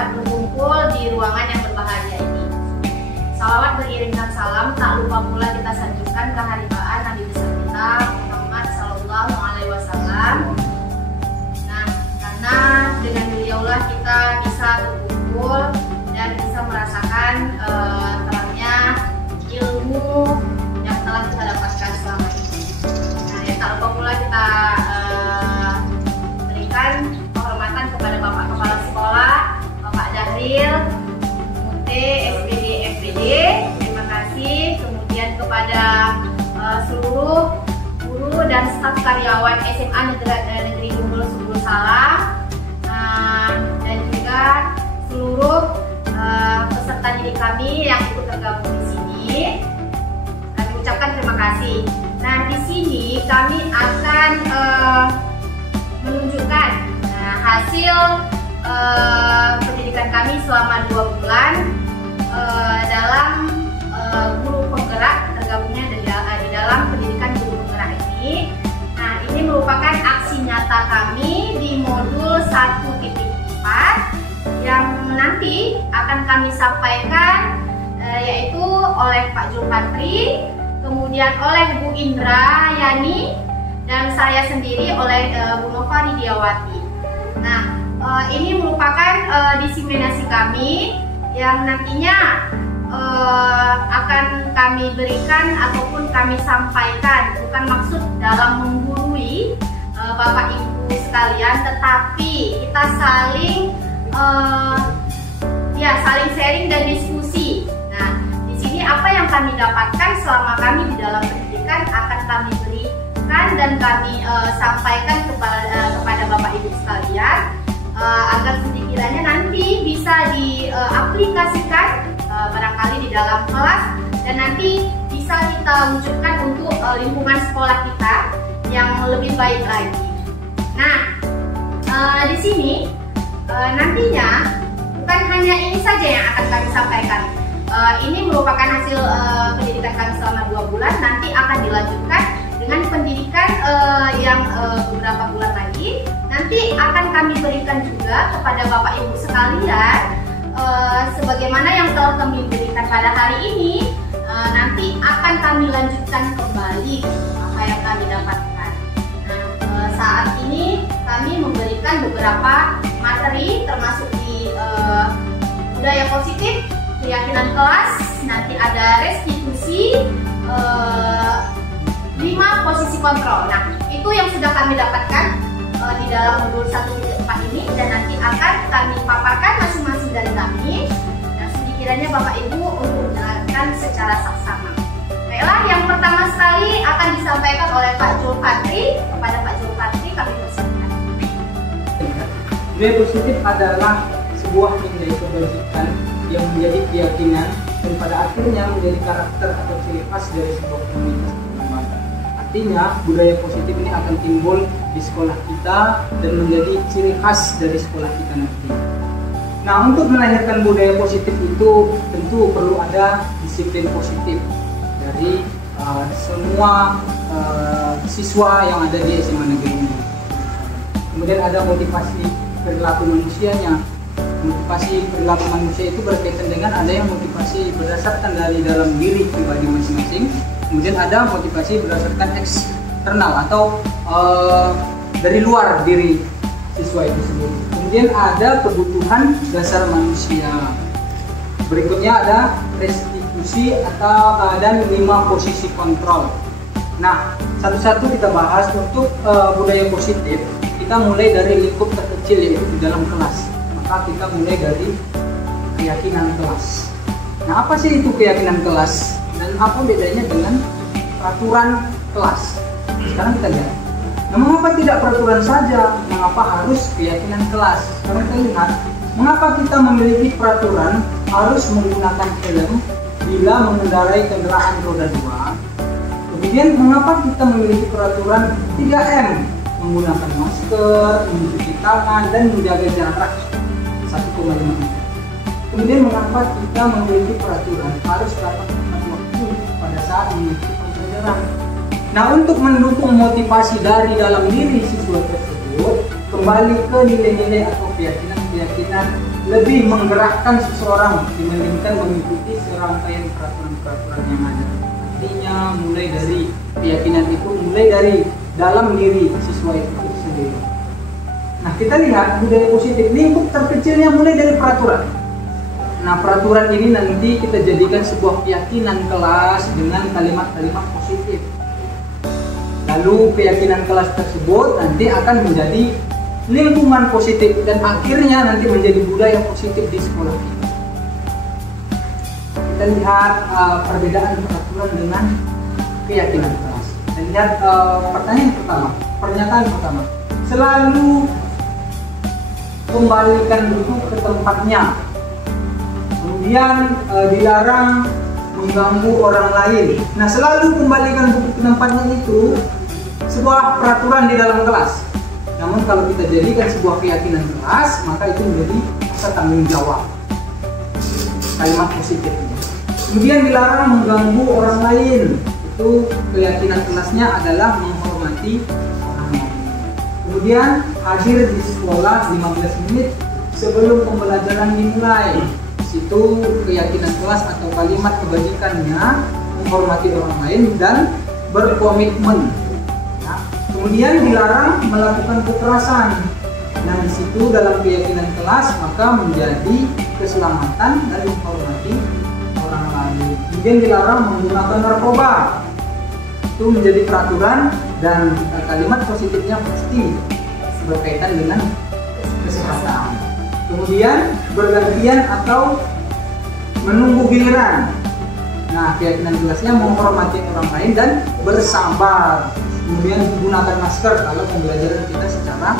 dapat berkumpul di ruangan yang berbahagia ini. Salawat beriringkan salam tak lupa pula kita sanjungkan keharibaan Nabi besar kita Muhammad Sallallahu Alaihi Wasallam. Nah, karena dengan beliaulah kita bisa berkumpul dan bisa merasakan terangnya ilmu yang telah kita dapatkan selama ini. Nah, ya, tak lupa pula kita berikan penghormatan kepada Bapak Kepala Sekolah, Bapak Dahril, Mute, SPD, FPD. Terima kasih. Kemudian kepada seluruh guru dan staf karyawan SMA Negeri Umbul Subul Salam, dan juga seluruh peserta didik kami yang ikut tergabung di sini. Kami ucapkan terima kasih. Nah, di sini kami akan menunjukkan hasil pendidikan kami selama 2 bulan dalam guru penggerak, tergabungnya di dalam pendidikan guru penggerak ini. Nah, ini merupakan aksi nyata kami di modul 1.4 yang nanti akan kami sampaikan yaitu oleh Pak Julpatri, kemudian oleh Bu Indra Yani, dan saya sendiri oleh Bu Nova Nidiawati. Nah, ini merupakan diseminasi kami yang nantinya akan kami berikan ataupun kami sampaikan, bukan maksud dalam menggurui Bapak Ibu sekalian, tetapi kita saling saling sharing dan diskusi. Nah, di sini apa yang kami dapatkan selama kami di dalam pendidikan akan kami berikan dan kami sampaikan kepada Bapak Ibu sekalian, agar sekiranya nanti bisa diaplikasikan barangkali di dalam kelas dan nanti bisa kita wujudkan untuk lingkungan sekolah kita yang lebih baik lagi. Nah, di sini nantinya bukan hanya ini saja yang akan kami sampaikan. Ini merupakan hasil pendidikan kami selama 2 bulan. Nanti akan dilanjutkan dengan pendidikan yang beberapa bulan lagi. Nanti akan kami berikan juga kepada Bapak Ibu sekalian, sebagaimana yang telah kami berikan pada hari ini. Nanti akan kami lanjutkan kembali apa yang kami dapatkan. Nah, saat ini kami memberikan beberapa materi termasuk di budaya positif, keyakinan kelas, nanti ada restitusi, 5 posisi kontrol. Nah, itu yang sudah kami dapatkan di dalam modul 1.4 ini, dan nanti akan kami paparkan masing-masing dari kami. Nah, sekiranya Bapak Ibu untuk mendengarkan secara saksama. Baiklah, yang pertama sekali akan disampaikan oleh Pak Julpatri. Kepada Pak Julpatri kami persilakan. Budaya positif adalah sebuah nilai kebajikan yang menjadi keyakinan dan pada akhirnya menjadi karakter atau ciri khas dari sebuah komunitas. Artinya, budaya positif ini akan timbul di sekolah kita dan menjadi ciri khas dari sekolah kita nanti. Nah, untuk melahirkan budaya positif itu tentu perlu ada disiplin positif dari semua siswa yang ada di SMA Negeri ini. Kemudian ada motivasi perilaku manusianya. Motivasi perilaku manusia itu berkaitan dengan ada yang motivasi berdasarkan dari dalam diri pribadi masing-masing. Kemudian ada motivasi berdasarkan eksternal atau dari luar diri siswa itu sendiri. Kemudian ada kebutuhan dasar manusia. Berikutnya ada restitusi dan 5 posisi kontrol. Nah, satu-satu kita bahas. Untuk budaya positif, kita mulai dari lingkup terkecil yaitu di dalam kelas. Maka kita mulai dari keyakinan kelas. Nah, apa sih itu keyakinan kelas? Dan apa bedanya dengan peraturan kelas? Sekarang kita lihat. Nah, mengapa tidak peraturan saja? Mengapa harus keyakinan kelas? Sekarang kita lihat. Mengapa kita memiliki peraturan harus menggunakan helm bila mengendarai kendaraan roda 2? Kemudian mengapa kita memiliki peraturan 3M? Menggunakan masker, mencuci tangan, dan menjaga jarak 1,5 meter. Kemudian mengapa kita memiliki peraturan harus dapat tepat waktu pada saat mengikuti pembelajaran? Nah, untuk mendukung motivasi dari dalam diri siswa tersebut, kembali ke nilai-nilai atau keyakinan keyakinan lebih menggerakkan seseorang dibandingkan mengikuti serangkaian peraturan-peraturan yang ada. Artinya mulai dari keyakinan itu mulai dari dalam diri siswa itu sendiri. Nah, kita lihat budaya positif, lingkup terkecilnya mulai dari peraturan. Nah, peraturan ini nanti kita jadikan sebuah keyakinan kelas dengan kalimat-kalimat positif. Lalu keyakinan kelas tersebut nanti akan menjadi lingkungan positif dan akhirnya nanti menjadi budaya positif di sekolah kita. Kita lihat perbedaan peraturan dengan keyakinan kelas. Kita lihat pernyataan pertama. Selalu kembalikan buku ke tempatnya. Kemudian dilarang mengganggu orang lain. Nah, selalu kembalikan buku ke tempatnya itu sebuah peraturan di dalam kelas. Namun kalau kita jadikan sebuah keyakinan kelas, maka itu menjadi rasa tanggung jawab. Kalimat positif. Kemudian dilarang mengganggu orang lain. Itu keyakinan kelasnya adalah menghormati orang lain. Kemudian hadir di sekolah 15 menit sebelum pembelajaran dimulai. Itu keyakinan kelas atau kalimat kebajikannya menghormati orang lain dan berkomitmen. Nah, kemudian dilarang melakukan kekerasan. Nah, di situ dalam keyakinan kelas maka menjadi keselamatan dan menghormati orang lain. Kemudian dilarang menggunakan narkoba. Itu menjadi peraturan dan kalimat positifnya pasti berkaitan dengan kesehatan. Kemudian bergantian atau menunggu giliran. Nah, keyakinan kelasnya menghormati orang lain dan bersabar. Kemudian menggunakan masker kalau pembelajaran kita secara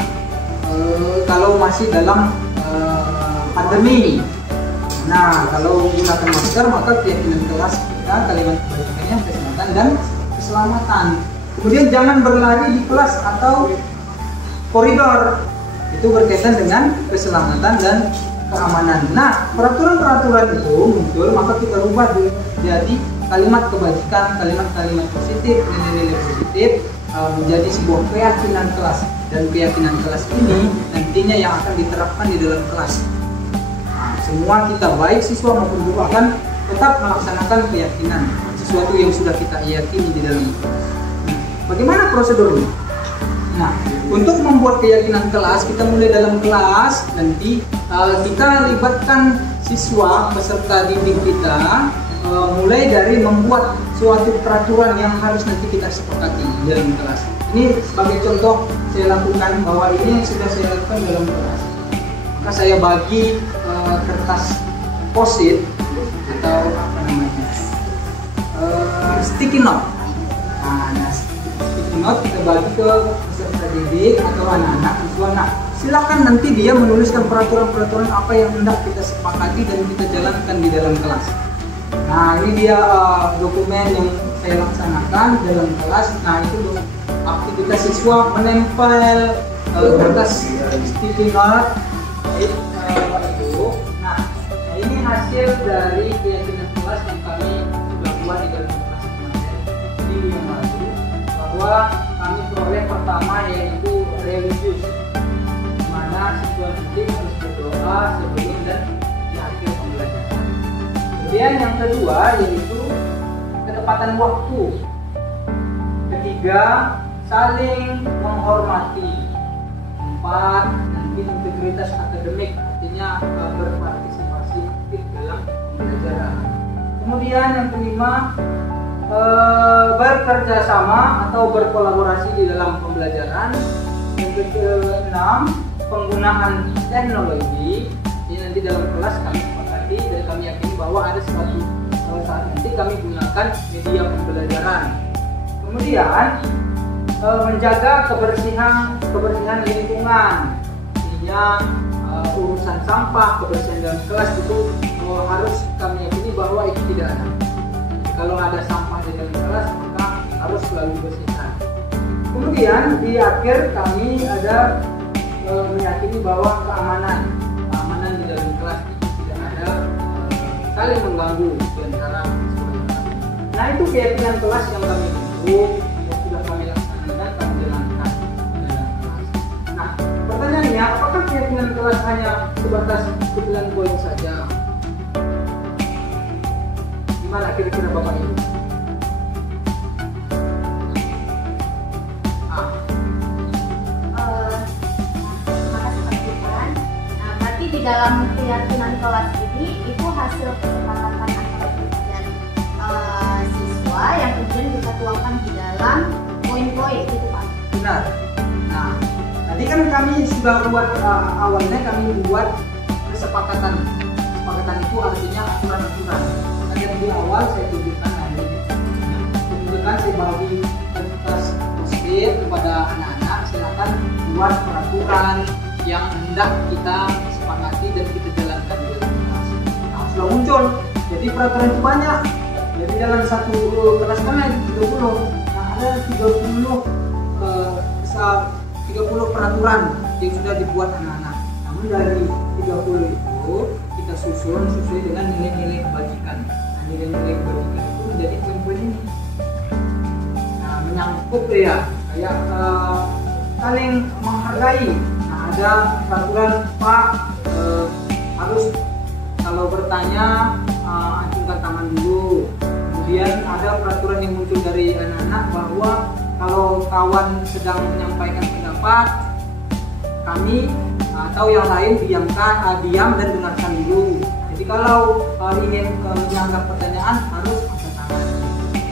kalau masih dalam pandemi. Nah, kalau menggunakan masker maka keyakinan kelas kita kalimat kebajikannya kesehatan dan keselamatan. Kemudian jangan berlari di kelas atau koridor. Itu berkaitan dengan keselamatan dan keamanan. Nah, peraturan-peraturan itu muncul maka kita rubah jadi kalimat kebajikan, kalimat-kalimat positif, nilai-nilai positif menjadi sebuah keyakinan kelas. Dan keyakinan kelas ini nantinya yang akan diterapkan di dalam kelas. Nah, semua kita baik siswa maupun guru akan tetap melaksanakan keyakinan sesuatu yang sudah kita yakini di dalam kelas. Nah, bagaimana prosedurnya? Nah, untuk membuat keyakinan kelas, kita mulai dalam kelas, nanti kita libatkan siswa peserta didik kita mulai dari membuat suatu peraturan yang harus nanti kita sepakati di dalam kelas. Ini sebagai contoh saya lakukan bahwa ini yang sudah saya lakukan dalam kelas. Maka saya bagi kertas post-it atau apa namanya sticky note. Nah, sticky note kita bagi ke peserta didik atau anak-anak siswa. Nah, silakan nanti dia menuliskan peraturan-peraturan apa yang hendak kita sepakati dan kita jalankan di dalam kelas. Nah, ini dia dokumen yang saya laksanakan dalam kelas. Nah, itu aktivitas siswa menempel kertas sticky note itu. Nah, ini hasil dari keyakinan kelas yang kami sudah buat di dalam kelas kemarin di yang lalu, bahwa kami peroleh pertama yaitu religius, di mana siswa didik harus berdoa sebelum dan di akhir pembelajaran. Kemudian yang kedua yaitu ketepatan waktu. Ketiga, saling menghormati. Empat, nanti integritas akademik, artinya berpartisipasi aktif dalam pembelajaran. Kemudian yang kelima, bekerja sama atau berkolaborasi di dalam pembelajaran. Yang keenam, penggunaan teknologi. Ini nanti dalam kelas kami sepakati dan kami yakini bahwa ada suatu saat nanti kami gunakan media pembelajaran. Kemudian menjaga kebersihan lingkungan, artinya urusan sampah, kebersihan dalam kelas itu harus kami yakini bahwa itu tidak ada. Kalau ada sampah di dalam kelas maka harus selalu dibersihkan. Kemudian di akhir kami ada meyakini bahwa keamanan di dalam kelas itu tidak ada saling mengganggu di antara siswa. Nah, itu keyakinan kelas yang kami bentuk, yang sudah kami laksanakan, kami jalankan dalam kelas. Nah, pertanyaannya, apakah keyakinan kelas hanya sebatas 9 poin saja? Gimana kira-kira Bapak Ibu? Terima kasih Pak Gibran. Nah, berarti di dalam keyakinan kelas ini itu hasil kesepakatan antara kita dan siswa yang kemudian kita tuangkan di dalam poin-poin gitu Pak. Benar. Nah, tadi kan kami sudah buat awalnya kami buat kesepakatan. Kesepakatan itu artinya aturan-aturan. Yang di awal saya tunjukkan hari ini. Tunjukkan saya bagi tugas positif kepada anak-anak. Silakan buat peraturan yang hendak kita sepakati dan kita jalankan di dalam kelas. Nah, sudah muncul. Jadi peraturan itu banyak. Jadi dalam satu kelas kami ada 30. Nah, ada 30 peraturan yang sudah dibuat anak-anak. Namun dari 30 itu kita susun sesuai dengan nilai-nilai kebajikan. Nah, nilai-nilai kebajikan itu menjadi poin-poin ini. Nah, menyangkut ya kayak saling menghargai. Nah, ada peraturan Pak harus kalau bertanya acungkan tangan dulu. Kemudian ada peraturan yang muncul dari anak-anak bahwa kalau kawan sedang menyampaikan pendapat, kami atau yang lain diam dan dengarkan dulu. Jadi kalau ingin menyanggah pertanyaan harus angkat tangan.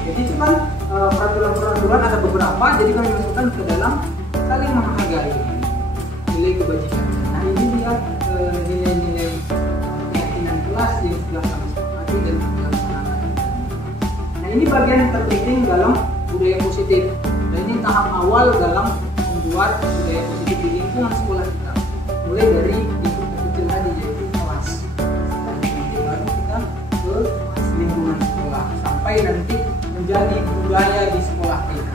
Jadi itu kan peraturan-peraturan ada beberapa, jadi kami masukkan ke dalam saling menghargai nilai kebajikan. Nah, ini dia nilai-nilai keyakinan kelas yang sudah kami sepakati dan kami laksanakan. Nah, ini bagian terpenting dalam budaya positif. Dan ini tahap awal dalam membuat budaya positif di lingkungan sekolah kita. Mulai dari lingkup terkecil tadi yaitu kelas. Nanti baru kita ke lingkungan sekolah sampai nanti menjadi budaya di sekolah kita.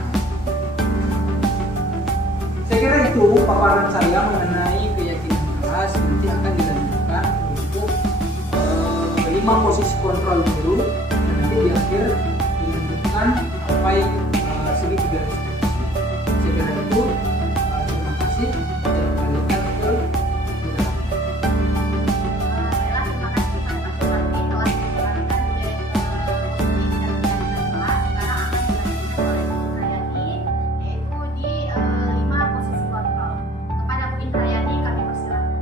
Saya kira itu paparan saya mengenai keyakinan kelas. Nanti akan dilanjutkan untuk 5 posisi kontrol dulu dan nanti di akhir dilanjutkan sampai segitiga. Saya kira itu. Terima kasih dan kembalikan ke Terima kasih pada Pak Suparti telah menjelaskan yaitu di 5 posisi kontrol. Kepada Bu Indrayani kami persilakan.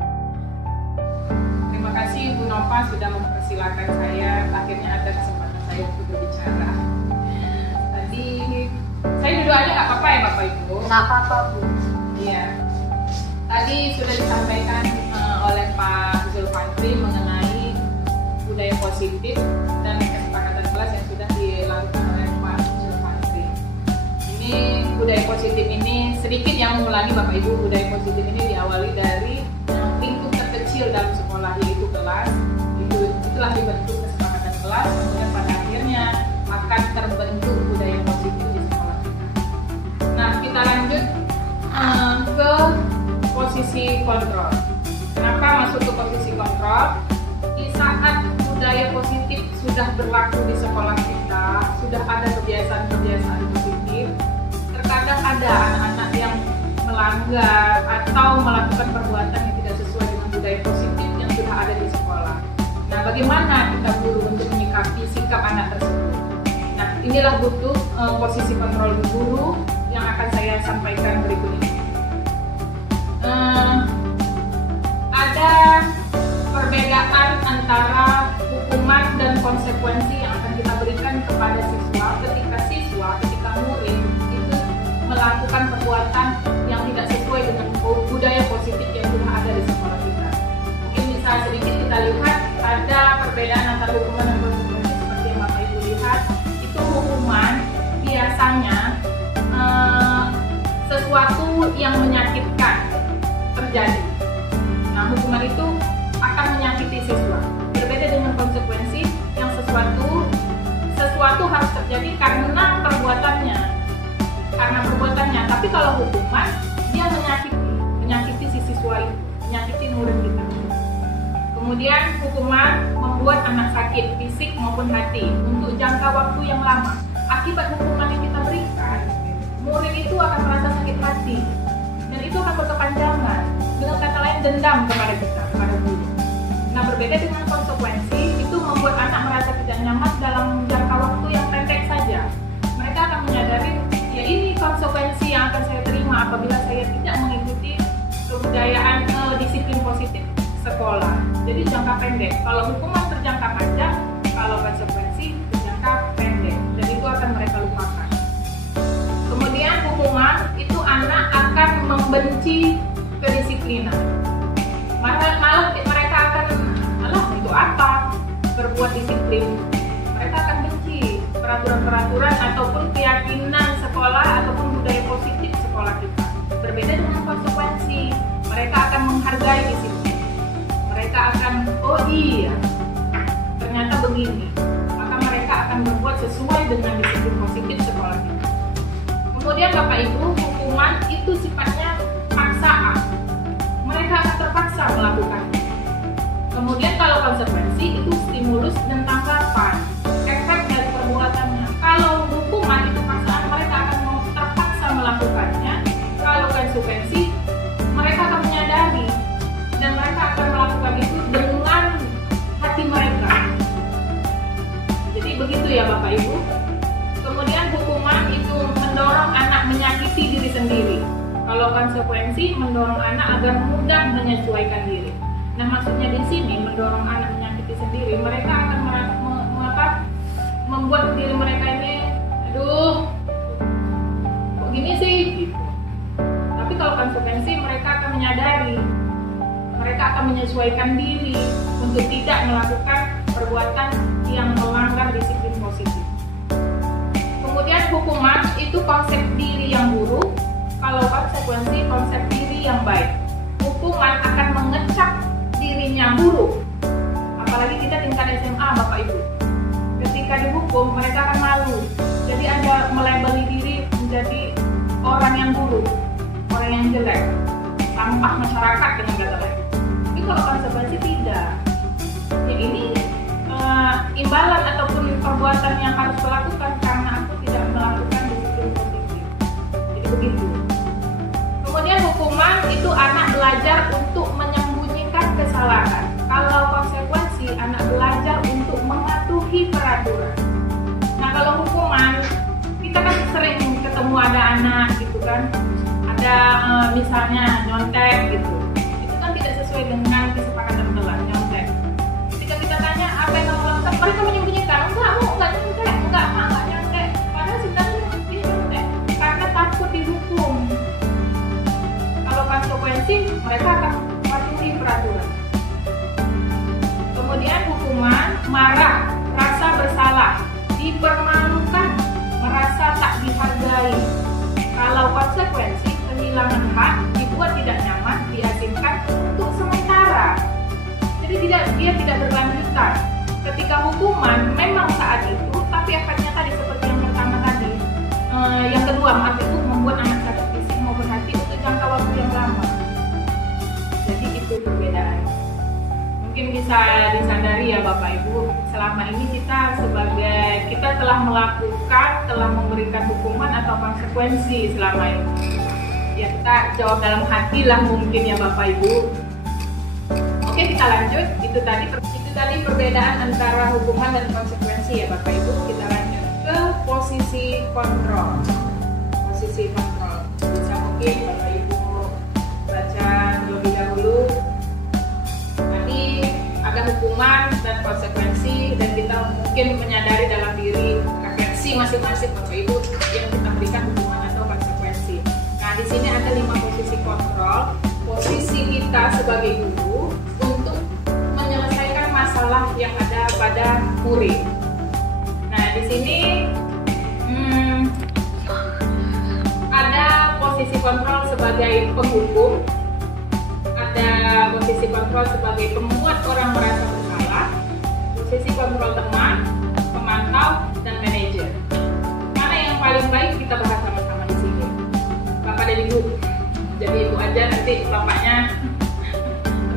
Terima kasih Bu Nova sudah mempersilakan saya. Akhirnya ada kesempatan saya untuk berbicara. Tadi saya duduk aja nggak apa-apa ya Bapak Ibu? Nggak apa-apa Bu. Iya. Tadi sudah disampaikan oleh Pak Zulfantri mengenai budaya positif dan kesepakatan kelas yang sudah dilakukan oleh Pak Zulfantri. Ini budaya positif ini sedikit yang mengulangi Bapak Ibu. Budaya positif ini diawali dari lingkup terkecil dalam sekolah yaitu kelas. Itulah dibentuk kesepakatan kelas. Kemudian pada akhirnya akan terbentuk budaya positif di sekolah kita. Nah, kita lanjut ke posisi kontrol. Kenapa masuk ke posisi kontrol? Di saat budaya positif sudah berlaku di sekolah kita, sudah ada kebiasaan-kebiasaan positif, terkadang ada anak-anak yang melanggar atau melakukan perbuatan yang tidak sesuai dengan budaya positif yang sudah ada di sekolah. Nah, bagaimana kita guru untuk menyikapi sikap anak tersebut? Nah, inilah butuh posisi kontrol guru yang akan saya sampaikan berikut ini. Ada perbedaan antara hukuman dan konsekuensi yang akan kita berikan kepada siswa ketika murid itu melakukan perbuatan yang tidak sesuai dengan budaya positif yang sudah ada di sekolah kita. Mungkin bisa sedikit kita lihat ada perbedaan antara hukuman dan konsekuensi seperti yang Bapak Ibu lihat. Itu hukuman biasanya sesuatu yang menyakitkan terjadi. Nah, hukuman itu akan menyakiti siswa. Berbeda dengan konsekuensi yang sesuatu harus terjadi karena perbuatannya. Tapi kalau hukuman dia menyakiti si siswa itu, menyakiti murid kita. Kemudian hukuman membuat anak sakit fisik maupun hati untuk jangka waktu yang lama. Akibat hukuman yang kita berikan, murid itu akan merasa sakit hati dan itu akan berkepanjangan. dengan kata lain dendam kepada kita, kepada guru. Nah, berbeda dengan konsekuensi, itu membuat anak merasa tidak nyaman dalam jangka waktu yang pendek saja. Mereka akan menyadari, ya ini konsekuensi yang akan saya terima apabila saya tidak mengikuti kebudayaan disiplin positif sekolah. Jadi jangka pendek. Kalau hukuman berjangka panjang, kalau konsekuensi berjangka pendek, dan itu akan mereka lupakan. Kemudian hukuman itu anak akan membenci kedisiplinan. Malah mereka akan, untuk apa berbuat disiplin? Mereka akan benci peraturan-peraturan ataupun keyakinan sekolah ataupun budaya positif sekolah kita. Berbeda dengan konsekuensi, mereka akan menghargai disiplin. Mereka akan, oh iya, ternyata begini. Maka mereka akan berbuat sesuai dengan disiplin positif sekolah kita. Kemudian Bapak Ibu, hukuman itu sifatnya paksaan. Mereka akan terpaksa melakukannya. Kemudian kalau konsekuensi itu stimulus dan tanggapan, efek dari perbuatannya. Kalau hukuman itu paksaan, mereka akan terpaksa melakukannya. Kalau konsekuensi, mereka akan menyadari dan mereka akan melakukan itu dengan hati mereka. Jadi begitu ya Bapak Ibu. Kemudian hukuman itu mendorong anak menyakiti diri sendiri. Kalau konsekuensi mendorong anak agar mudah menyesuaikan diri. Nah, maksudnya di sini mendorong anak menyakiti sendiri, mereka akan membuat diri mereka ini, aduh, kok gini sih, gitu. Tapi kalau konsekuensi, mereka akan menyadari, mereka akan menyesuaikan diri untuk tidak melakukan perbuatan yang melanggar disiplin positif. Kemudian hukuman itu konsep diri yang buruk, kalau konsekuensi konsep diri yang baik. Hukuman akan mengecap dirinya buruk, apalagi kita tingkat SMA Bapak Ibu. Ketika dihukum mereka akan malu, jadi ada melabeli diri menjadi orang yang buruk, orang yang jelek, sampah masyarakat dengan kata lain. Tapi kalau konsekuensi tidak, ya ini imbalan ataupun perbuatan yang harus dilakukan karena aku tidak melakukan disiplin positif. Jadi begitu. Kemudian hukuman itu anak belajar untuk menyembunyikan kesalahan. Kalau konsekuensi anak belajar untuk mematuhi peraturan. Nah, kalau hukuman kita kan sering ketemu ada anak gitu kan, ada misalnya nyontek gitu. Itu kan tidak sesuai dengan kesepakatan kelas nyontek. Ketika kita tanya apa yang kamu lakukan, mereka menyembunyikan. Enggak nyontek, enggak nyontek. Padahal sebenarnya dia nyontek karena takut dihukum. Kalau konsekuensi mereka akan mematuhi peraturan. Kemudian hukuman marah, rasa bersalah, dipermalukan, merasa tak dihargai. Kalau konsekuensi kehilangan hak, dibuat tidak nyaman, diasingkan untuk sementara. Jadi dia tidak berlanjutan. Ketika hukuman memang saat itu, tapi efeknya tadi seperti yang pertama tadi. Yang kedua, maaf itu membuat anak sakit fisik maupun hati untuk jangka waktu yang lama. Jadi itu perbedaan. Mungkin bisa disadari ya Bapak Ibu, selama ini kita telah memberikan hukuman atau konsekuensi selama ini. Ya kita jawab dalam hati lah mungkin ya Bapak Ibu. Oke, kita lanjut. Itu tadi perbedaan antara hukuman dan konsekuensi ya Bapak Ibu. Kita lanjut ke posisi kontrol. Posisi kontrol. Bisa mungkin Bapak Ibu baca terlebih dahulu. Ada hukuman dan konsekuensi, dan kita mungkin menyadari dalam diri refleksi masing-masing Bapak Ibu yang kita berikan hukuman atau konsekuensi. Nah, di sini ada 5 posisi kontrol. Posisi kita sebagai guru untuk menyelesaikan masalah yang ada pada murid. Nah, di sini ada posisi kontrol sebagai penghukum. Ada posisi kontrol sebagai pembuat orang merasa bersalah, posisi kontrol teman, pemantau, dan manajer. Mana yang paling baik kita bahas sama-sama di sini. Bapak dan Ibu, jadi Ibu aja nanti bapaknya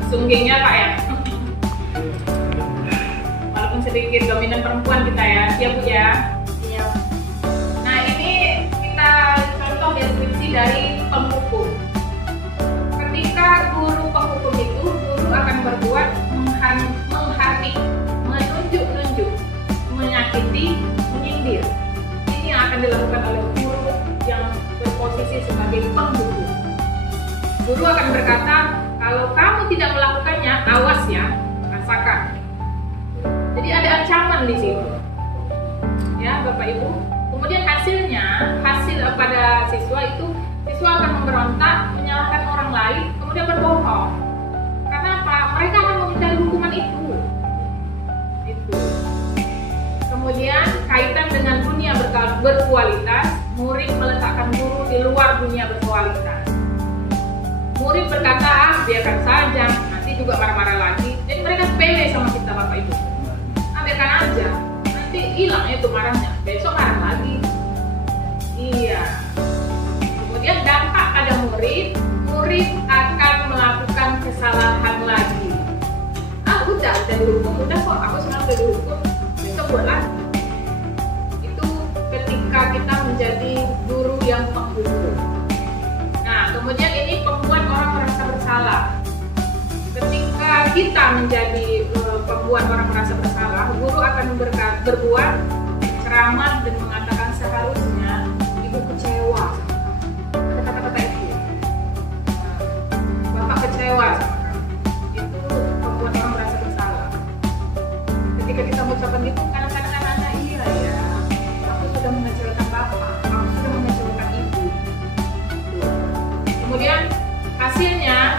sunggingnya Pak ya. Walaupun sedikit dominan perempuan kita ya, siap Bu ya. Iya. Nah ini kita contoh deskripsi dari penghukum. Ketika guru berbuat menghardik, menunjuk-nunjuk, menyakiti, menyindir. Ini yang akan dilakukan oleh guru yang berposisi sebagai pengguru. Guru akan berkata, kalau kamu tidak melakukannya, awas ya, rasakan. Jadi ada ancaman di situ, ya Bapak Ibu. Kemudian hasil pada siswa itu, siswa akan memberontak, menyalahkan orang lain, kemudian berbohong. Karena apa? Mereka akan menghindari hukuman itu. Kemudian kaitan dengan dunia berkualitas, murid meletakkan guru di luar dunia berkualitas. Murid berkata, biarkan saja, nanti juga marah-marah lagi. Jadi mereka sepele sama kita Bapak Ibu. Biarkan aja, nanti hilang itu marahnya, besok marah lagi. Iya. Kemudian dampak pada murid akan melakukan kesalahan lagi. Udah dihukum, udah kok, aku sekarang udah dihukum, besok buat lagi. Itu ketika kita menjadi guru yang pengguru. Nah, kemudian ini membuat orang merasa bersalah. Ketika kita menjadi pembuat orang merasa bersalah, guru akan berbuat ceramah dan mengatakan seharusnya ibu kecewa sama kamu. Ada kata-kata itu. Bapak kecewa sama kamu. Itu membuat orang merasa bersalah. Ketika kita mengucapkan itu, kadang-kadang anak-anak iya ya, aku sudah mengecewakan bapak, aku sudah mengecewakan ibu. Kemudian hasilnya,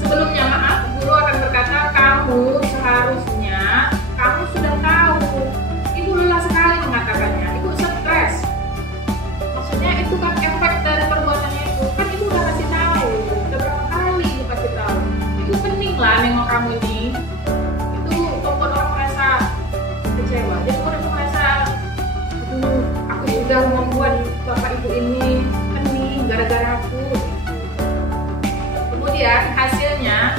sebelumnya maaf, guru akan berkata, kamu seharusnya, kamu sudah tahu. Ibu lelah sekali mengatakannya, ibu stres. Maksudnya itu kan efek dari perbuatannya itu. Kan ibu udah kasih tahu, udah berapa kali ibu kasih tahu. Ibu pening lah nengok kamu ini. Itu membuat orang merasa kecewa. Jadi orang merasa, aduh, aku sudah membuat bapak ibu ini pening gara-gara aku. Kemudian hasilnya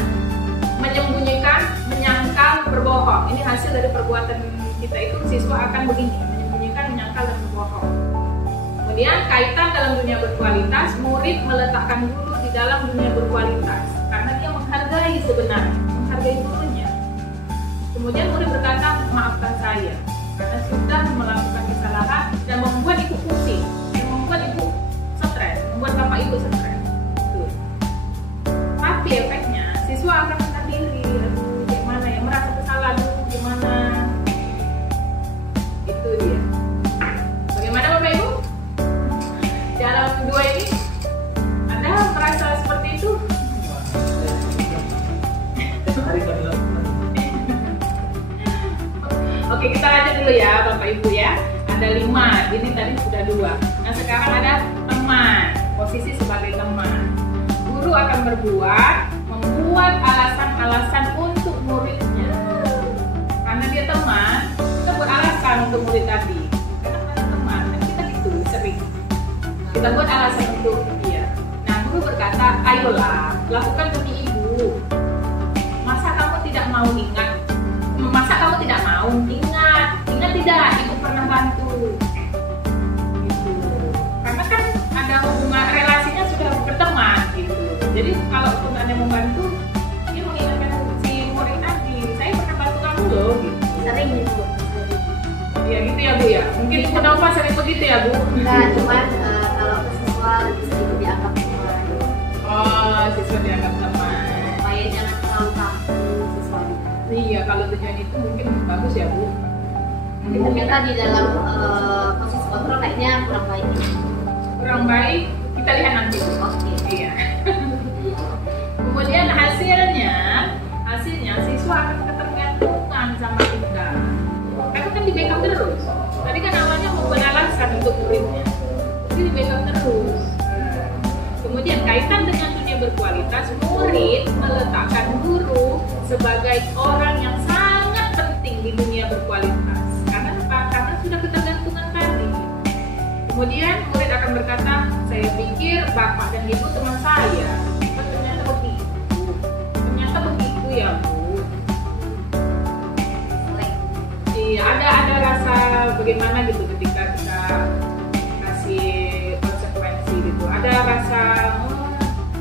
menyembunyikan, menyangkal, berbohong. Ini hasil dari perbuatan kita itu, siswa akan begini, menyembunyikan, menyangkal, dan berbohong. Kemudian kaitan dalam dunia berkualitas, murid meletakkan guru di dalam dunia berkualitas karena dia menghargai sebenarnya, menghargai gurunya. Kemudian murid berkata, maafkan saya karena sudah melakukan kesalahan dan membuat ibu pusing, dan membuat ibu stres, membuat bapak ibu stres. Tapi efeknya siswa akan menahan diri, aduh gimana ya, merasa bersalah, aduh gimana. Itu dia. Bagaimana Bapak Ibu? Dalam dua ini Anda merasa seperti itu? Oke, kita lanjut dulu ya Bapak Ibu ya. Ada 5, ini tadi sudah 2. Nah sekarang ada teman, posisi sebagai teman. Guru akan membuat alasan-alasan untuk muridnya. Karena dia teman, kita buat alasan untuk murid tadi. Karena kita teman, dan kita gitu sering. Kita buat alasan untuk dia. Nah, guru berkata, ayolah, lakukan demi ibu. Masa kamu tidak mau ingat? Masa kamu tidak mau ingat? Ingat tidak, ibu pernah bantu. Gitu. Karena kan ada hubungan relasinya sudah berteman gitu. Jadi kalau pun Anda membantu, dia mengingatkan si murid tadi, saya pernah bantu kamu loh gitu. Sering gitu. Ya gitu ya Bu ya. Mungkin Ibu Nova sering begitu ya Bu? Enggak, cuman kalau ke siswa bisa dianggap teman. Oh, siswa dianggap teman. Supaya jangan terlalu kaku siswanya. Iya, kalau tujuan itu mungkin bagus ya Bu. Mungkin ternyata di dalam posisi kontrol kayaknya kurang baik. Kurang baik, kita lihat nanti. Oke. Iya. Kemudian hasilnya siswa akan ketergantungan sama kita. Karena kan di backup terus. Tadi kan awalnya membuat alasan untuk muridnya, jadi di backup terus. Kemudian kaitan dengan dunia berkualitas, murid meletakkan guru sebagai orang yang sangat penting di dunia berkualitas. Karena apa? Karena sudah ketergantungan tadi. Kemudian murid akan berkata, saya pikir bapak dan ibu teman saya. Ternyata begitu. Ternyata begitu ya Bu. Iya, ada rasa bagaimana gitu ketika kita kasih konsekuensi gitu. Ada rasa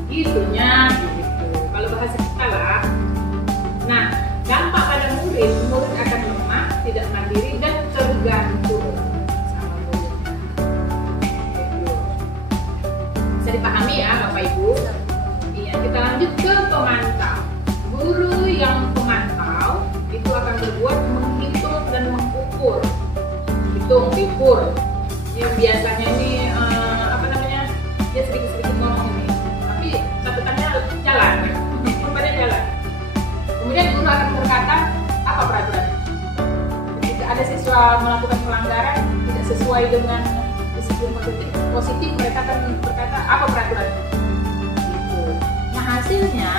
gitunya gitu. Kalau bahasa kita lah, Nah, dampak pada murid akan lemah, tidak mandiri dan tergantung sama gurunya. Itu bisa dipahami ya Bapak Ibu. Iya, kita lanjut ke pemantau. Guru yang pemantau itu akan berbuat menghitung dan mengukur. Hitung, ukur. Yang biasanya ini dia sedikit-sedikit ngomong ini, tapi catatannya jalan, rupanya jalan. Kemudian guru akan berkata apa peraturan. Jika ada siswa melakukan pelanggaran tidak sesuai dengan disiplin positif, mereka akan berkata apa peraturan. Gitu. Nah hasilnya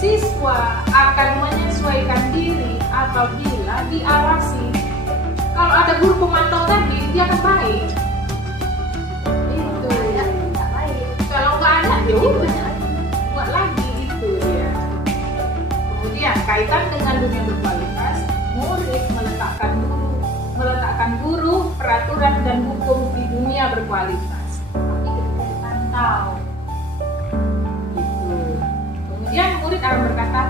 siswa akan menyesuaikan diri apabila diawasi. Kalau ada guru pemantau tadi, dia akan baik. Kalau nggak ada, ya udah buat lagi itu dia. Kemudian kaitan dengan dunia berkualitas, murid meletakkan guru, peraturan dan hukum di dunia berkualitas. Tapi ketika dipantau, gitu. Kemudian murid akan berkata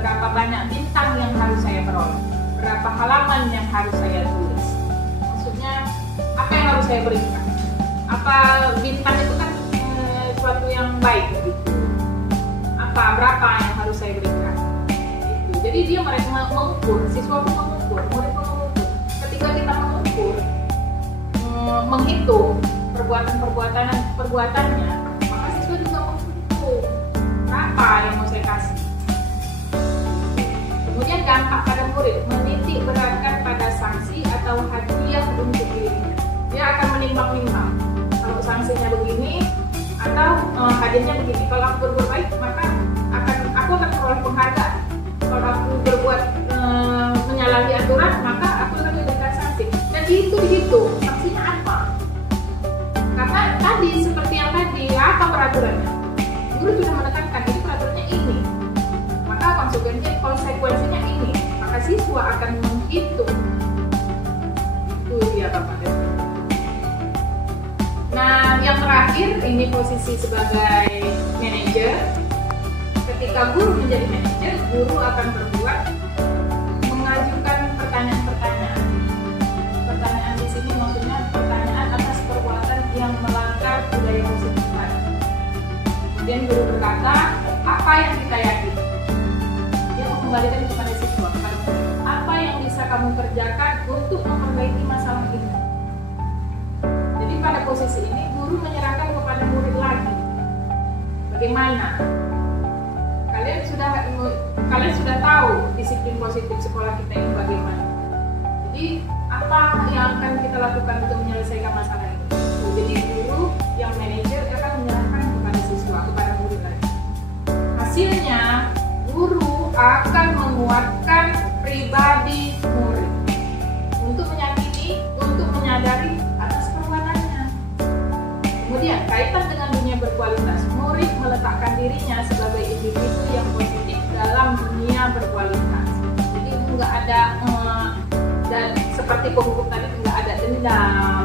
berapa banyak bintang yang harus saya peroleh, berapa halaman yang harus saya tulis. Maksudnya apa yang harus saya berikan? Apa bintang itu kan sesuatu yang baik gitu. Berapa yang harus saya berikan gitu. Jadi dia mereka mengukur, siswa pun mengukur, murid pun mengukur. Ketika kita mengukur, menghitung perbuatannya, maka siswa juga menghitung berapa yang mau saya kasih. Kemudian dampak pada murid, menitik beratkan pada sanksi atau hadiah untuk dirinya. Dia akan menimbang-nimbang. Kalau sanksinya begini atau hadiahnya begini. Kalau aku berbuat baik, maka aku akan peroleh penghargaan. Kalau aku berbuat menyalahi aturan, maka aku akan diberikan sanksi. Dan dihitung sanksinya apa? Karena tadi seperti yang tadi, apa peraturannya? Guru sudah menekankan ini peraturannya ini, maka konsekuensinya ini. Maka siswa akan menghitung. Itu dia Bapak Ibu. Nah, yang terakhir ini posisi sebagai manajer. Ketika guru menjadi manajer, guru akan berbuat mengajukan pertanyaan-pertanyaan. Pertanyaan di sini maksudnya pertanyaan atas perbuatan yang melanggar budaya positif. Kemudian guru berkata, apa yang kita yakini? Dia mengembalikan kepada siswa. Apa yang bisa kamu kerjakan untuk memperbaiki masalah ini? Jadi pada posisi ini guru menyerahkan kepada murid lagi. Bagaimana? Kalian sudah tahu disiplin positif sekolah kita ini bagaimana. Jadi apa yang akan kita lakukan untuk menyelesaikan masalah ini? Jadi guru yang manajer akan menyerahkan kepada siswa, kepada murid lagi. Hasilnya guru akan menguatkan pribadi murid untuk menyakini, untuk menyadari atas perbuatannya. Kemudian kaitan dengan dunia berkualitas, murid meletakkan dirinya sebagai individu yang positif dalam dunia berkualitas. Jadi nggak ada dan seperti penghukum tadi nggak ada dendam.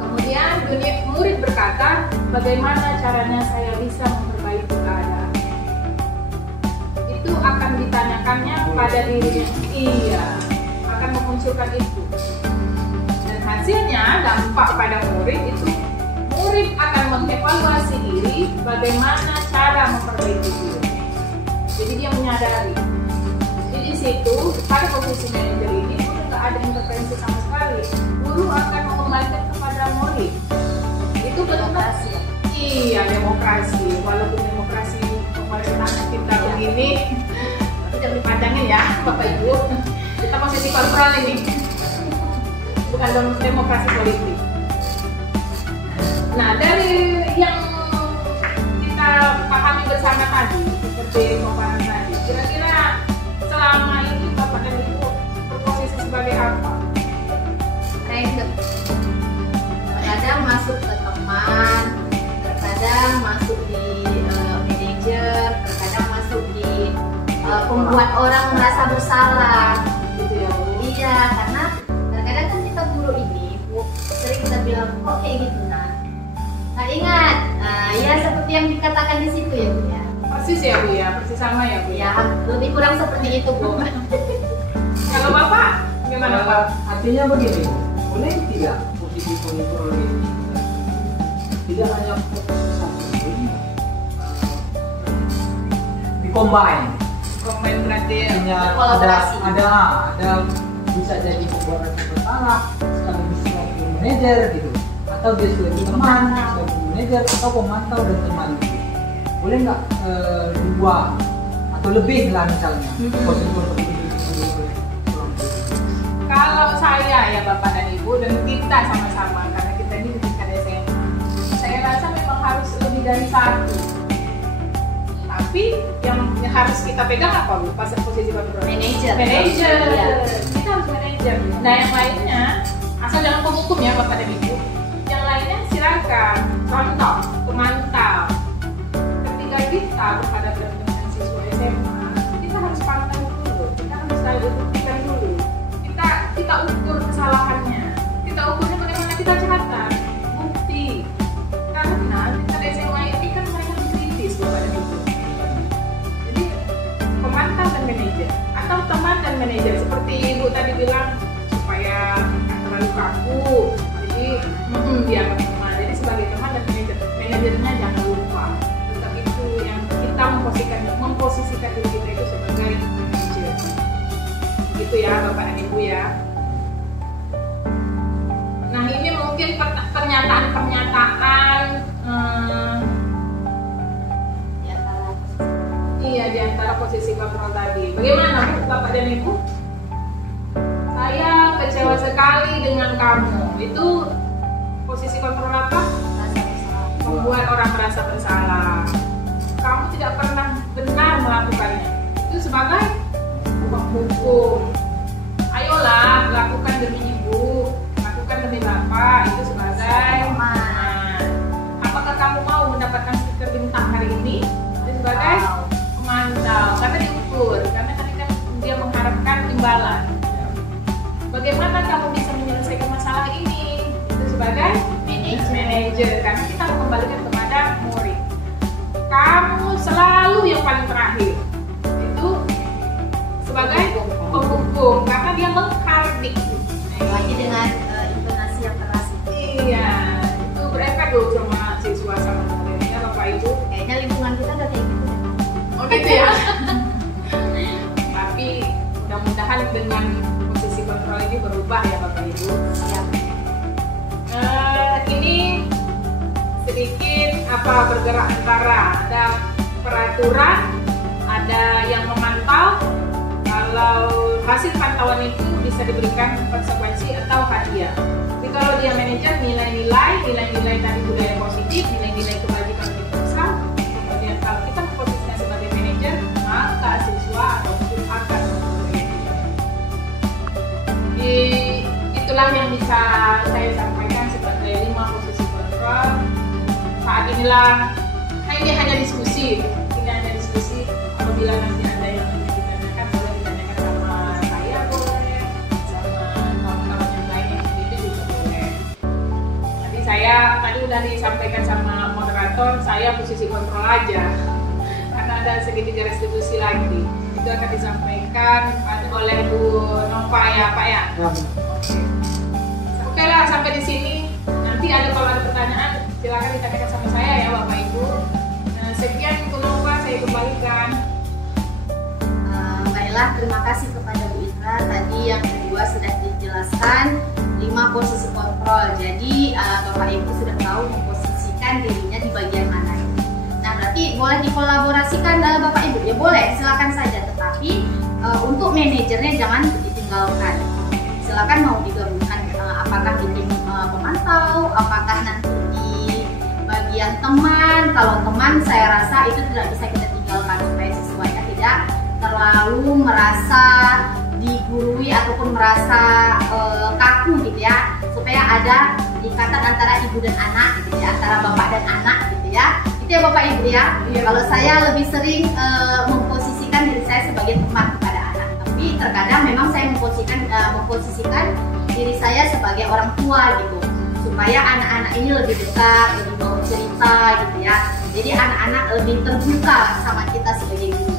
Kemudian murid berkata, bagaimana caranya saya bisa memperbaiki keadaan? Itu akan ditanyakannya pada dirinya. Iya, akan memunculkan itu. Dan hasilnya dampak pada murid itu, murid akan mengevaluasi diri bagaimana cara memperbaiki diri. Jadi dia menyadari. Jadi di situ pada posisi manajer ini udah nggak ada intervensi sama sekali. Guru akan mengembalikan kepada murid. Itu demokrasi. Iya, demokrasi. Walaupun demokrasi pemerintahan kita begini, tapi jangan dipandangin ya, Bapak Ibu. Kita posisi kontrol ini, bukan demokrasi politik. Nah, dari yang kita pahami bersama tadi, seperti pemaparan tadi, kira-kira selama ini Bapak dan Ibu berposisi sebagai apa? Random. Terkadang masuk ke teman, terkadang masuk di manajer, terkadang masuk di pembuat orang merasa bersalah, gitu ya Bu. Iya, karena terkadang kan kita guru ini Bu, sering kita bilang kok kayak gitu. Nah ingat, ya seperti yang dikatakan di situ ya Bu ya. Persis ya Bu ya, persis sama ya Bu Ya, lebih kurang seperti itu Bu. Kalau Bapak gimana Pak? Artinya begini, boleh tidak posisi kontrol ini tidak hanya fokus satu, di-combine. Komen berarti Artinya Kolaborasi. ada bisa jadi pembuat rasa bersalah sekaligus sebagai manajer gitu, atau dia sebagai teman, sebagai manajer atau pemantau dan teman gitu. Boleh nggak dua atau lebih lah misalnya posisi seperti itu? kalau saya ya Bapak dan Ibu dan kita sama-sama karena kita ini tingkat SMA, saya rasa memang harus lebih dari satu. Tapi yang harus kita pegang apa Bu? Pas posisi kontrol. Manajer. Manajer. Iya. Kita harus manajer. Nah yang lainnya asal jangan penghukum ya Bapak dan Ibu. Yang lainnya silakan contoh, pemantau. Ketika kita berhadapan dengan siswa SMA, kita harus pantau dulu. Kita harus selalu buktikan dulu. Kita ukur kesalahannya. Kita ukurnya bagaimana kita catat bukti. Karena tingkat SMA ini kan mereka kritis Bapak dan Ibu. Jadi pemantau dan manajer atau teman dan manajer seperti Ibu tadi bilang supaya nggak terlalu kaku. Jadi dia teman. Jadi sebagai teman dan manajernya jangan lupa. Tetap itu yang kita memposisikan diri kita itu sebagai manajer. Gitu ya Bapak dan Ibu ya. Nah ini mungkin pernyataan-pernyataan iya di antara posisi kontrol tadi. Bagaimana Bu, Bapak dan Ibu? Saya kecewa sekali dengan kamu. Itu posisi kontrol apa? Membuat orang merasa bersalah. Kamu tidak pernah benar melakukannya. Itu sebagai hukum. Ayolah lakukan demi Ibu, lakukan demi Bapak. Itu sebagai teman. Apakah kamu mau mendapatkan stiker bintang hari ini? Itu sebagai pemantau, karena diukur, karena tadi kan dia mengharapkan imbalan. Bagaimana kamu bisa menyelesaikan masalah ini? Itu sebagai manajer, karena kita mengembalikan kepada murid. Kamu selalu yang paling terakhir. Itu sebagai penghukum, karena dia menghardik. Lagi dengan intonasi yang keras. Iya, itu berefek loh sama siswa sama muridnya Bapak Ibu. Kayaknya lingkungan kita udah kayak gitu. Oh gitu ya. Tapi mudah-mudahan dengan posisi kontrol ini berubah ya Bapak Ibu. Siap. Ini sedikit bergerak antara ada peraturan, ada yang memantau. Kalau hasil pantauan itu bisa diberikan konsekuensi atau hadiah. Tapi kalau dia manajer, nilai-nilai tadi budaya positif, nilai-nilai kebajikan universal. Kemudian kalau kita posisinya sebagai manajer, maka siswa ataupun akan mengikuti. Itulah yang bisa saya sampaikan sebagai 5 posisi kontrol. Saat inilah ini hanya diskusi, apabila nanti ada yang ditanyakan boleh ditanyakan sama saya, boleh sama kawan-kawan yang lain yang itu juga boleh. Nanti saya tadi udah disampaikan sama moderator, saya posisi kontrol aja karena ada segitiga restitusi lagi, itu akan disampaikan oleh Bu Nova ya Pak ya. Oke lah, sampai di sini. Nanti kalau ada pertanyaan silakan ditanyakan sama saya ya Bapak Ibu. Sekian Bu Nova, saya kembalikan. Baiklah, terima kasih kepada Bu Itra. Tadi yang kedua sudah dijelaskan 5 posisi kontrol. Jadi Bapak Ibu sudah tahu memposisikan dirinya di bagian mana. Nah berarti boleh dikolaborasikan Bapak Ibu ya, boleh, silakan saja. Tetapi untuk manajernya jangan ditinggalkan. Silakan mau digabungkan, apakah di tim pemantau, apakah nanti di bagian teman. Kalau teman saya rasa itu tidak bisa kita tinggalkan supaya siswanya tidak terlalu merasa digurui ataupun merasa kaku gitu ya, supaya ada ikatan antara ibu dan anak gitu ya, antara bapak dan anak gitu ya. Itu ya Bapak Ibu ya. Kalau saya lebih sering memposisikan diri saya sebagai teman kepada anak, tapi terkadang memang saya memposisikan diri saya sebagai orang tua gitu, supaya anak-anak ini lebih dekat, lebih mau cerita gitu ya. Jadi anak-anak lebih terbuka sama kita sebagai guru.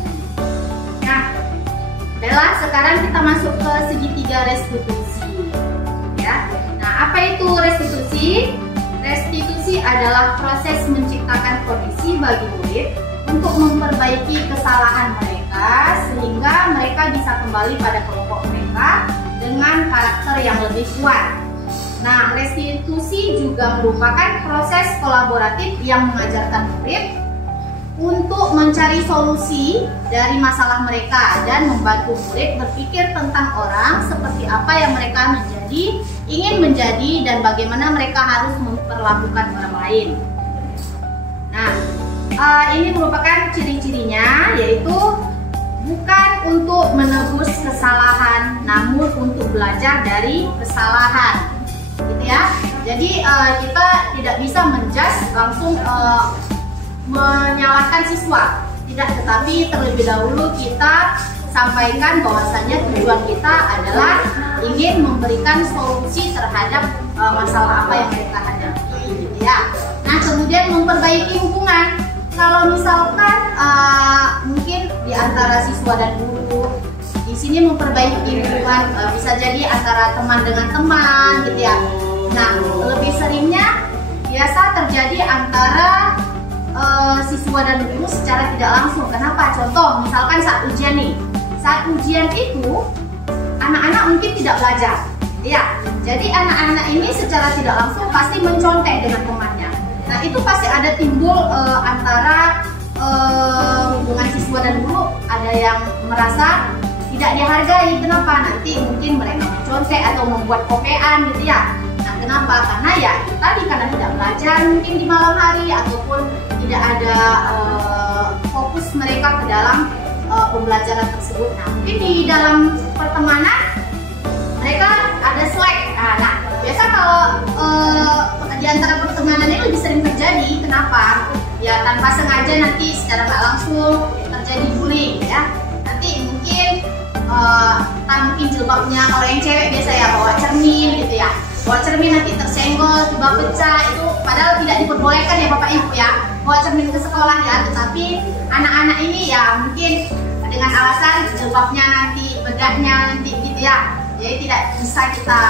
Nah, baiklah, sekarang kita masuk ke segitiga restitusi. Ya. Nah, apa itu restitusi? Restitusi adalah proses menciptakan kondisi bagi murid untuk memperbaiki kesalahan mereka sehingga mereka bisa kembali pada kelompok mereka dengan karakter yang lebih kuat. Nah, restitusi juga merupakan proses kolaboratif yang mengajarkan murid untuk mencari solusi dari masalah mereka dan membantu murid berpikir tentang orang seperti apa yang mereka ingin menjadi dan bagaimana mereka harus memperlakukan orang lain. Nah, ini merupakan ciri-cirinya, yaitu bukan untuk menebus kesalahan, namun untuk belajar dari kesalahan, gitu ya. Jadi kita tidak bisa menjudge langsung menyalahkan siswa, tidak, tetapi terlebih dahulu kita sampaikan bahwasanya tujuan kita adalah ingin memberikan solusi terhadap masalah apa yang mereka hadapi, gitu ya. Nah, kemudian memperbaiki hubungan. Kalau misalkan mungkin di antara siswa dan guru, di sini memperbaiki hubungan bisa jadi antara teman dengan teman, gitu ya. Nah, lebih seringnya biasa terjadi antara siswa dan guru secara tidak langsung. Kenapa? Contoh, misalkan saat ujian nih. Saat ujian itu anak-anak mungkin tidak belajar, ya. Jadi anak-anak ini secara tidak langsung pasti mencontek dengan temannya. Nah, itu pasti ada timbul antara hubungan siswa dan guru. Ada yang merasa tidak dihargai. Kenapa? Nanti mungkin mereka mencontek atau membuat kopean, gitu ya. Nah, kenapa? Karena ya tadi, karena tidak belajar mungkin di malam hari ataupun tidak ada fokus mereka ke dalam pembelajaran tersebut. Nah, mungkin di dalam pertemanan mereka ada slack. Nah, biasa kalau di antara pertemanan ini lebih sering terjadi. Kenapa? Ya tanpa sengaja nanti secara nggak langsung terjadi bullying, ya. Nanti mungkin mungkin jilbabnya, kalau yang cewek biasa ya bawa cermin, gitu ya. Bawa cermin nanti tersenggol, tiba pecah, itu padahal tidak diperbolehkan ya Bapak Ibu ya, bawa cermin ke sekolah ya. Tetapi anak-anak ini ya mungkin dengan alasan jilbabnya nanti, bedaknya nanti, gitu ya. Jadi tidak bisa kita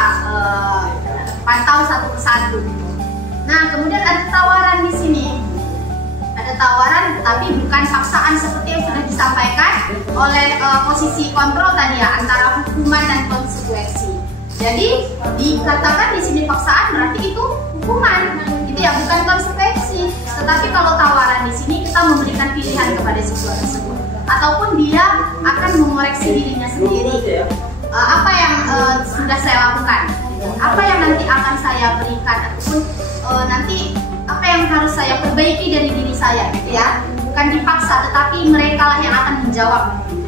pantau satu persatu. Nah, kemudian ada tawaran di sini. Ada tawaran, tapi bukan paksaan seperti yang sudah disampaikan oleh posisi kontrol tadi ya, antara hukuman dan konsekuensi. Jadi dikatakan di sini paksaan berarti itu hukuman, gitu ya, bukan konsekuensi. Tetapi kalau tawaran di sini kita memberikan pilihan kepada siswa tersebut, ataupun dia akan mengoreksi dirinya sendiri. Apa yang sudah saya lakukan, apa yang nanti akan saya berikan, ataupun nanti apa yang harus saya perbaiki dari diri saya, gitu ya. Bukan dipaksa, tetapi mereka lah yang akan menjawab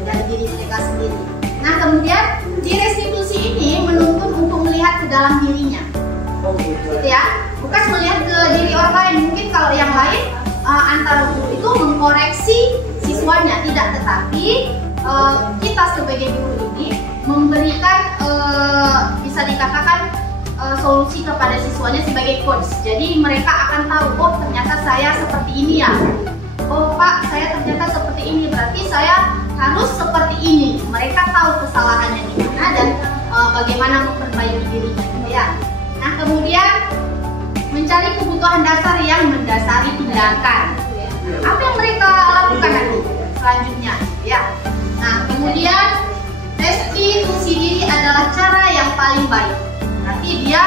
dari diri mereka sendiri. Nah, kemudian di restitusi ini menuntun untuk melihat ke dalam dirinya, gitu ya, bukan melihat ke diri orang lain. Mungkin kalau yang lain antara guru itu mengkoreksi siswanya, tidak, tetapi kita sebagai guru ini memberikan bisa dikatakan solusi kepada siswanya sebagai coach. Jadi mereka akan tahu, oh ternyata saya seperti ini ya, oh Pak saya ternyata seperti ini, berarti saya harus seperti ini. Mereka tahu kesalahannya di mana dan bagaimana memperbaiki dirinya, gitu ya. Nah, kemudian mencari kebutuhan dasar yang mendasari tindakan. Apa yang mereka lakukan nanti selanjutnya, ya. Nah, kemudian restitusi diri adalah cara yang paling baik. Berarti dia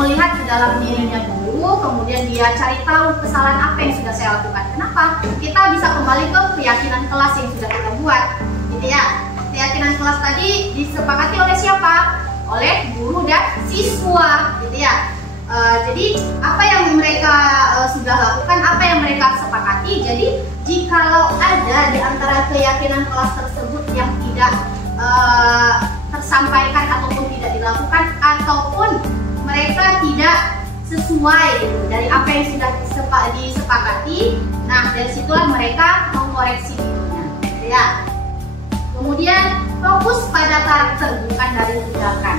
melihat ke dalam dirinya dulu, kemudian dia cari tahu kesalahan apa yang sudah saya lakukan. Kenapa? Kita bisa kembali ke keyakinan kelas yang sudah kita buat, gitu ya. Keyakinan kelas tadi disepakati oleh siapa? Oleh guru dan siswa, gitu ya. Jadi apa yang mereka sudah lakukan, apa yang mereka sepakati. Jadi jikalau ada di antara keyakinan kelas tersebut yang tidak tersampaikan ataupun tidak dilakukan, ataupun mereka tidak sesuai gitu, dari apa yang sudah disepakati, nah dari situlah mereka mengkoreksi dirinya, gitu ya. Kemudian fokus pada karakter, bukan dari tindakan.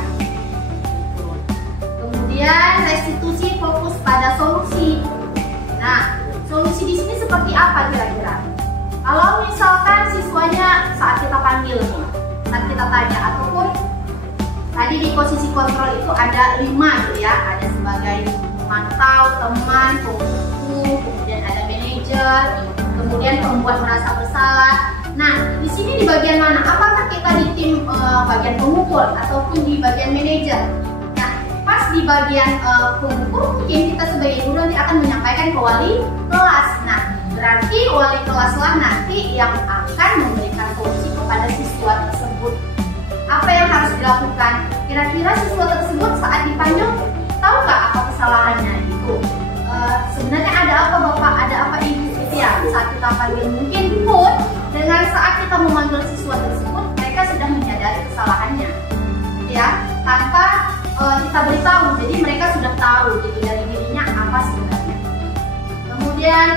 Kemudian restitusi fokus pada solusi. Nah, solusi di seperti apa kira-kira? Kalau misalkan siswanya saat kita panggil nih, saat kita tanya, ataupun tadi di posisi kontrol itu ada 5 gitu ya, ada sebagai pemantau, teman, pembuku, kemudian ada manajer, kemudian pembuat merasa bersalah. Nah, di sini di bagian mana? Apakah kita di tim bagian pemukul ataupun di bagian manajer? Nah, pas di bagian pemukul mungkin kita sebagai guru nanti akan menyampaikan ke wali kelas. Nah, berarti wali kelaslah nanti yang akan memberikan solusi kepada siswa tersebut. Apa yang harus dilakukan? Kira-kira siswa tersebut saat dipanggil tahu nggak apa kesalahannya itu? Sebenarnya ada apa Bapak, ada apa Ibu gitu ya saat kita panggil. Mungkin pun dengan saat kita memanggil siswa tersebut mereka sudah menyadari kesalahannya ya, tanpa kita beritahu, jadi mereka sudah tahu gitu dari dirinya apa sebenarnya. Kemudian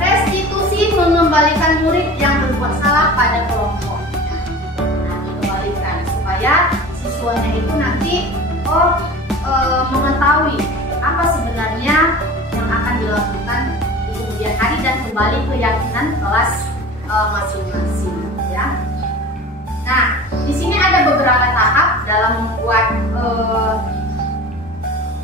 restitusi, mengembalikan murid yang berbuat salah pada kelompok. Nah, dikembalikan supaya siswanya itu nanti mengetahui apa sebenarnya yang akan dilakukan di kemudian hari dan kembali keyakinan kelas masing-masing ya. Nah, di sini ada beberapa tahap dalam membuat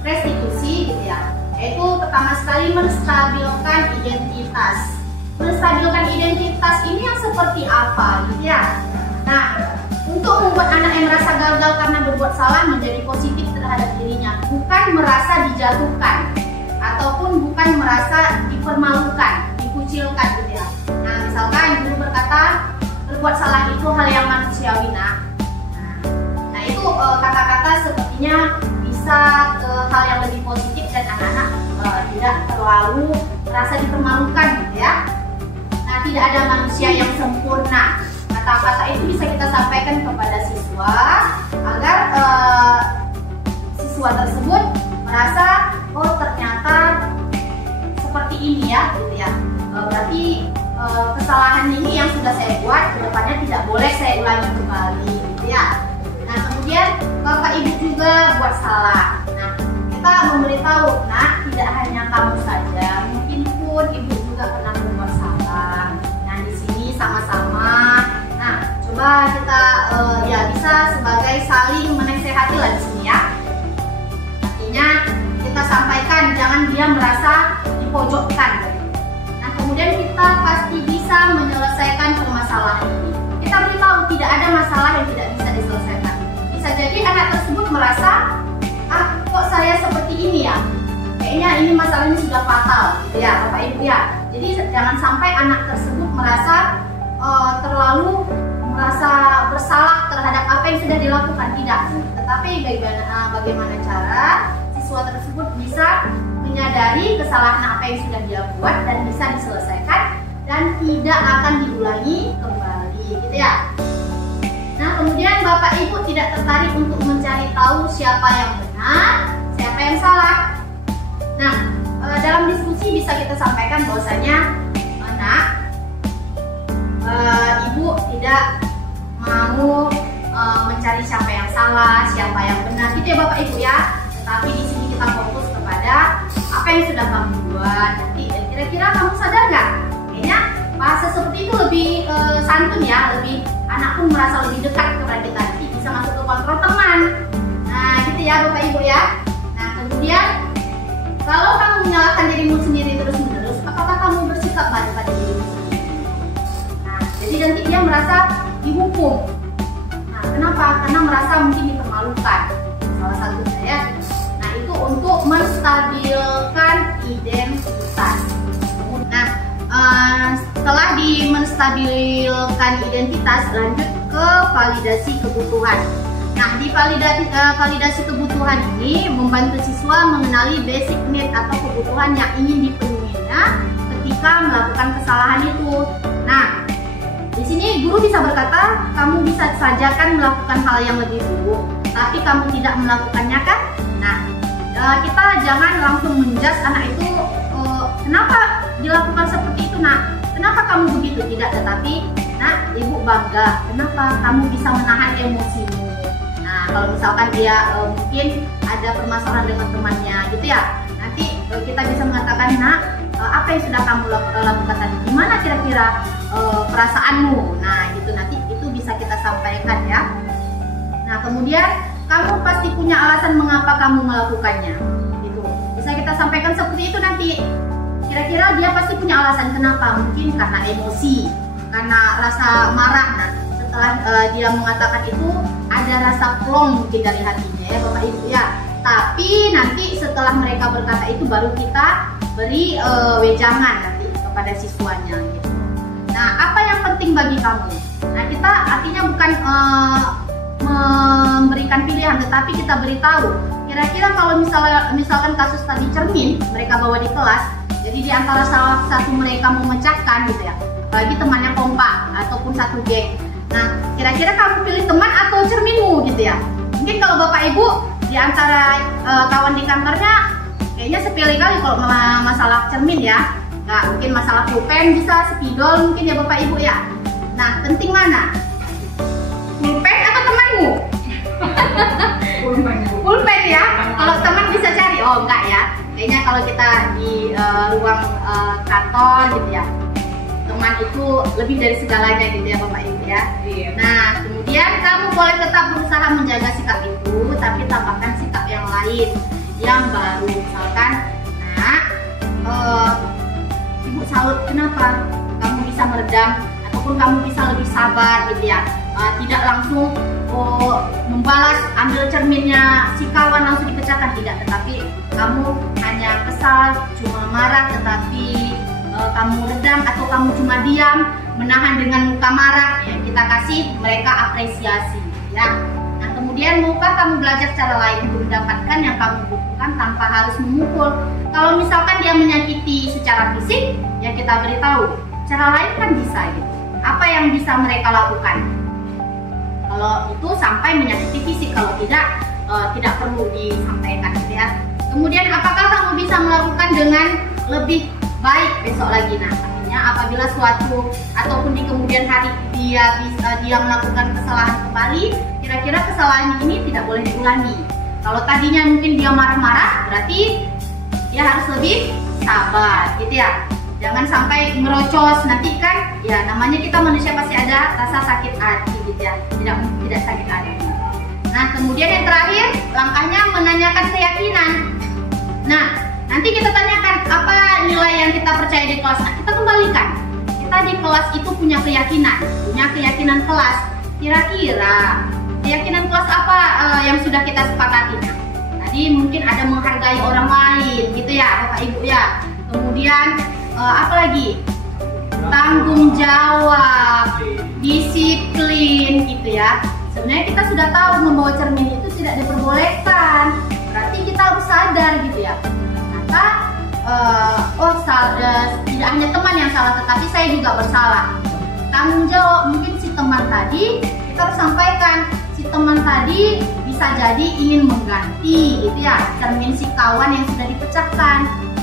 restitusi gitu ya. Yaitu pertama sekali menstabilkan identitas. Menstabilkan identitas ini yang seperti apa gitu ya. Nah, untuk membuat anak yang merasa gagal karena berbuat salah menjadi positif terhadap dirinya, bukan merasa dijatuhkan ataupun bukan merasa dipermalukan, dikucilkan gitu ya. Nah, misalkan guru berkata berbuat salah itu hal yang manusiawi nak. Nah, itu kata-kata sepertinya bisa ke hal yang lebih positif dan anak-anak tidak terlalu merasa dipermalukan gitu ya. Nah, tidak ada manusia yang sempurna. Kata-kata itu bisa kita sampaikan kepada siswa agar siswa tersebut merasa oh ternyata seperti ini ya gitu ya. Berarti kesalahan ini yang sudah saya buat kedepannya tidak boleh saya ulangi kembali gitu ya. Nah, kemudian Bapak Ibu juga buat salah. Nah, kita memberitahu, nah tidak hanya kamu saja, mungkin pun Ibu juga pernah berbuat salah. Nah, di sini sama-sama. Nah, coba kita ya bisa sebagai saling menasehati lah di sini ya. Artinya kita sampaikan, jangan dia merasa dipojokkan. Nah, kemudian kita pasti bisa menyelesaikan permasalahan ini. Kita beritahu tidak ada masalah yang tidak bisa diselesaikan. Bisa jadi anak tersebut merasa, kok saya seperti ini ya? Kayaknya ini masalahnya sudah fatal, gitu ya, Bapak Ibu ya. Jadi jangan sampai anak tersebut merasa terlalu merasa bersalah terhadap apa yang sudah dilakukan, tidak. Tetapi bagaimana cara siswa tersebut bisa menyadari kesalahan apa yang sudah dia buat dan bisa diselesaikan dan tidak akan diulangi kembali, gitu ya. Nah, kemudian Bapak Ibu tidak tertarik untuk mencari tahu siapa yang benar, siapa yang salah. Nah, dalam diskusi bisa kita sampaikan bahwasanya, Nak, Ibu tidak mau mencari siapa yang salah, siapa yang benar, gitu ya Bapak Ibu ya. Tetapi di sini kita fokus kepada apa yang sudah kamu buat. Nanti kira-kira kamu sadar nggak? Kayaknya bahasa seperti itu lebih santun ya, lebih anak pun merasa lebih dekat kepada kita, nanti bisa masuk ke kontrol teman. Nah, gitu ya Bapak Ibu ya. Nah, kemudian kalau kamu menyalahkan dirimu sendiri terus-menerus, apakah kamu bersikap baik pada dirimu sendiri? Nah, jadi nanti dia merasa dihukum. Nah, kenapa? Karena merasa mungkin dipermalukan. Salah satunya ya. Nah, itu untuk menstabilkan identitas. Nah, setelah menstabilkan identitas, lanjut ke validasi kebutuhan. Nah, di validasi kebutuhan ini membantu siswa mengenali basic need atau kebutuhan yang ingin dipenuhinya ketika melakukan kesalahan itu. Nah, di sini guru bisa berkata, kamu bisa saja kan melakukan hal yang lebih buruk, tapi kamu tidak melakukannya kan? Nah, kita jangan langsung menjudge anak itu, kenapa dilakukan seperti itu nak? Kenapa kamu begitu? Tidak, tetapi nak, ibu bangga. Kenapa kamu bisa menahan emosimu? Nah, kalau misalkan dia mungkin ada permasalahan dengan temannya gitu ya, nanti kita bisa mengatakan, nak, apa yang sudah kamu lakukan tadi, gimana kira-kira perasaanmu. Nah gitu, nanti itu bisa kita sampaikan ya. Nah kemudian kamu pasti punya alasan mengapa kamu melakukannya gitu, bisa kita sampaikan seperti itu nanti. Kira-kira dia pasti punya alasan kenapa, mungkin karena emosi, karena rasa marah. Nah setelah dia mengatakan itu, ada rasa plong mungkin dari hatinya ya Bapak Ibu ya. Tapi nanti setelah mereka berkata itu, baru kita beri wejangan nanti kepada siswanya gitu. Nah apa yang penting bagi kamu? Nah kita artinya bukan memberikan pilihan, tetapi kita beritahu. Kira-kira kalau misalkan kasus tadi cermin mereka bawa di kelas, jadi di antara salah satu mereka memecahkan gitu ya, apalagi temannya kompak ataupun satu geng. Nah kira-kira kamu pilih teman atau cerminmu gitu ya. Mungkin kalau Bapak Ibu di antara kawan di kantornya kayaknya sepele kali kalau masalah cermin ya. Nah mungkin masalah pulpen bisa, spidol mungkin ya Bapak Ibu ya. Nah penting mana? Pulpen atau temanmu? Pulpen ya. Kalau teman bisa cari, oh enggak ya. Kayaknya kalau kita di ruang kantor gitu ya, teman itu lebih dari segalanya gitu ya Bapak Ibu ya. Iya. Nah kemudian kamu boleh tetap berusaha menjaga sikap itu, tapi tambahkan sikap yang lain yang baru. Misalkan, nah Ibu salut kenapa kamu bisa meredam, ataupun kamu bisa lebih sabar gitu ya. Tidak langsung membalas, ambil cerminnya si kawan langsung dipecahkan, tidak, tetapi kamu hanya kesal, cuma marah, tetapi kamu redam atau kamu cuma diam, menahan dengan muka marah ya, kita kasih mereka apresiasi ya. Nah kemudian maukah kamu belajar cara lain untuk mendapatkan yang kamu butuhkan tanpa harus memukul. Kalau misalkan dia menyakiti secara fisik ya, kita beritahu cara lain kan bisa gitu. Apa yang bisa mereka lakukan? Kalau itu sampai menyakiti fisik, kalau tidak perlu disampaikan ya. Kemudian apakah kamu bisa melakukan dengan lebih baik besok lagi? Nah artinya apabila suatu ataupun di kemudian hari dia melakukan kesalahan kembali, kira-kira kesalahan ini tidak boleh diulangi. Kalau tadinya mungkin dia marah-marah, berarti dia harus lebih sabar gitu ya. Jangan sampai merocos, nanti kan ya namanya kita manusia pasti ada rasa sakit hati gitu ya, tidak sakit hati. Nah kemudian yang terakhir, langkahnya menanyakan keyakinan. Nah nanti kita tanyakan apa nilai yang kita percaya di kelas. Nah, kita kembalikan, kita di kelas itu punya keyakinan kelas. Kira-kira keyakinan kelas apa yang sudah kita sepakati? Tadi mungkin ada menghargai orang lain gitu ya Bapak Ibu ya. Kemudian apalagi tanggung jawab, disiplin gitu ya. Sebenarnya kita sudah tahu membawa cermin itu tidak diperbolehkan, berarti kita harus sadar gitu ya. Maka tidak hanya teman yang salah, tetapi saya juga bersalah. Tanggung jawab, mungkin si teman tadi kita harus sampaikan, si teman tadi bisa jadi ingin mengganti gitu ya cermin si kawan yang sudah dipecahkan.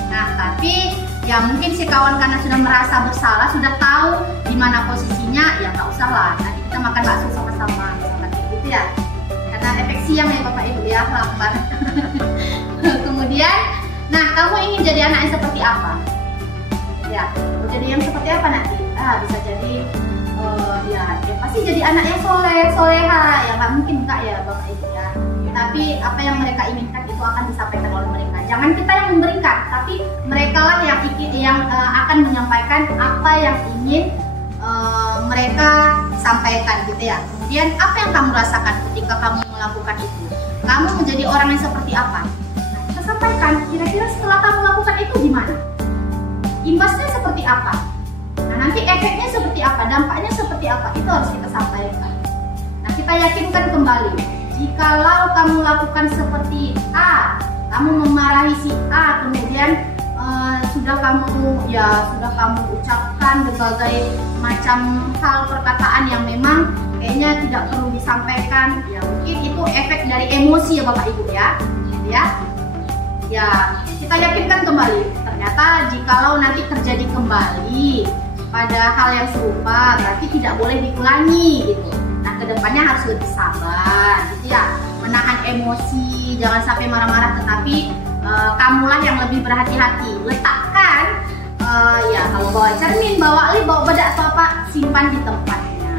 Nah tapi ya mungkin si kawan karena sudah merasa bersalah, sudah tahu di mana posisinya, ya nggak usah lah, nanti kita makan bakso sama-sama misalkan gitu ya, karena efek siang ya Bapak Ibu ya, lapar. Kemudian, nah kamu ingin jadi anak yang seperti apa? Ya, mau jadi yang seperti apa nanti? Bisa jadi ya pasti jadi anak yang soleha, ya nggak mungkin enggak ya Bapak Ibu ya. Tapi apa yang mereka inginkan itu akan disampaikan oleh mereka. Jangan kita yang memberikan, tapi mereka lah yang akan menyampaikan apa yang ingin mereka sampaikan gitu ya. Kemudian apa yang kamu rasakan ketika kamu melakukan itu? Kamu menjadi orang yang seperti apa? Nah, kita sampaikan. Kira-kira setelah kamu lakukan itu gimana? Imbasnya seperti apa? Nah, nanti efeknya seperti apa? Dampaknya seperti apa? Itu harus kita sampaikan. Nah, kita yakinkan kembali. Jikalau kamu lakukan seperti A, kamu memarahi si A, kemudian sudah kamu ucapkan berbagai macam hal perkataan yang memang kayaknya tidak perlu disampaikan, ya mungkin itu efek dari emosi ya Bapak Ibu ya, ya kita yakinkan kembali. Ternyata jikalau nanti terjadi kembali pada hal yang serupa, berarti tidak boleh diulangi gitu. Nah kedepannya harus lebih sabar gitu ya, menahan emosi, jangan sampai marah-marah, tetapi kamulah yang lebih berhati-hati. Letakkan Ya kalau bawa cermin, bawa lip, bawa bedak atau apa, simpan di tempatnya.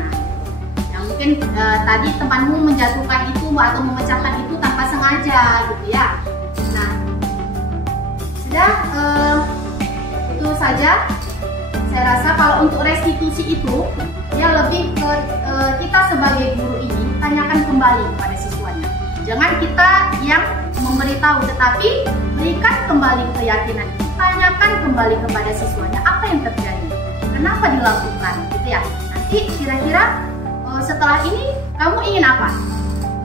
Yang mungkin tadi temanmu menjatuhkan itu atau memecahkan itu tanpa sengaja gitu ya. Nah, sudah itu saja. Saya rasa kalau untuk restitusi itu ya lebih ke kita sebagai guru ini tanyakan kembali kepada siswanya. Jangan kita yang memberitahu, tetapi berikan kembali keyakinan. Tanyakan kembali kepada siswanya apa yang terjadi, kenapa dilakukan, gitu ya. Nanti kira-kira setelah ini kamu ingin apa?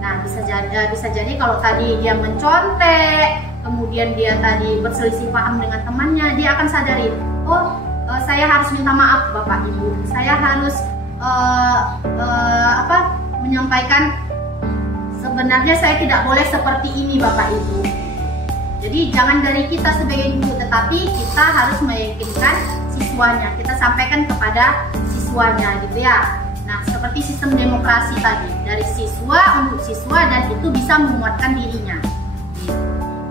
Nah, bisa jadi kalau tadi dia mencontek, kemudian dia tadi berselisih paham dengan temannya, dia akan sadari, oh saya harus minta maaf Bapak Ibu, saya harus menyampaikan sebenarnya saya tidak boleh seperti ini Bapak Ibu. Jadi jangan dari kita sebagai guru, tetapi kita harus meyakinkan siswanya, kita sampaikan kepada siswanya gitu ya. Nah, seperti sistem demokrasi tadi, dari siswa untuk siswa, dan itu bisa menguatkan dirinya.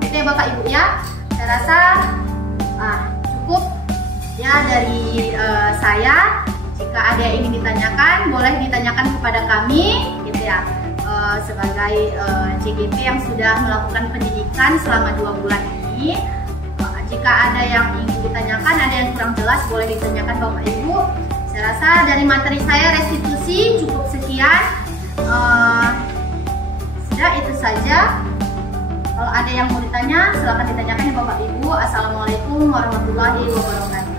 Gitu ya Bapak Ibu ya. Saya rasa cukup ya dari saya. Jika ada yang ingin ditanyakan, boleh ditanyakan kepada kami gitu ya. Sebagai CGP yang sudah melakukan pendidikan selama 2 bulan ini. Jika ada yang ingin ditanyakan, ada yang kurang jelas, boleh ditanyakan Bapak Ibu. Saya rasa dari materi saya restitusi cukup sekian. Sudah itu saja. Kalau ada yang mau ditanya, silakan ditanyakan ya Bapak Ibu. Assalamualaikum warahmatullahi wabarakatuh.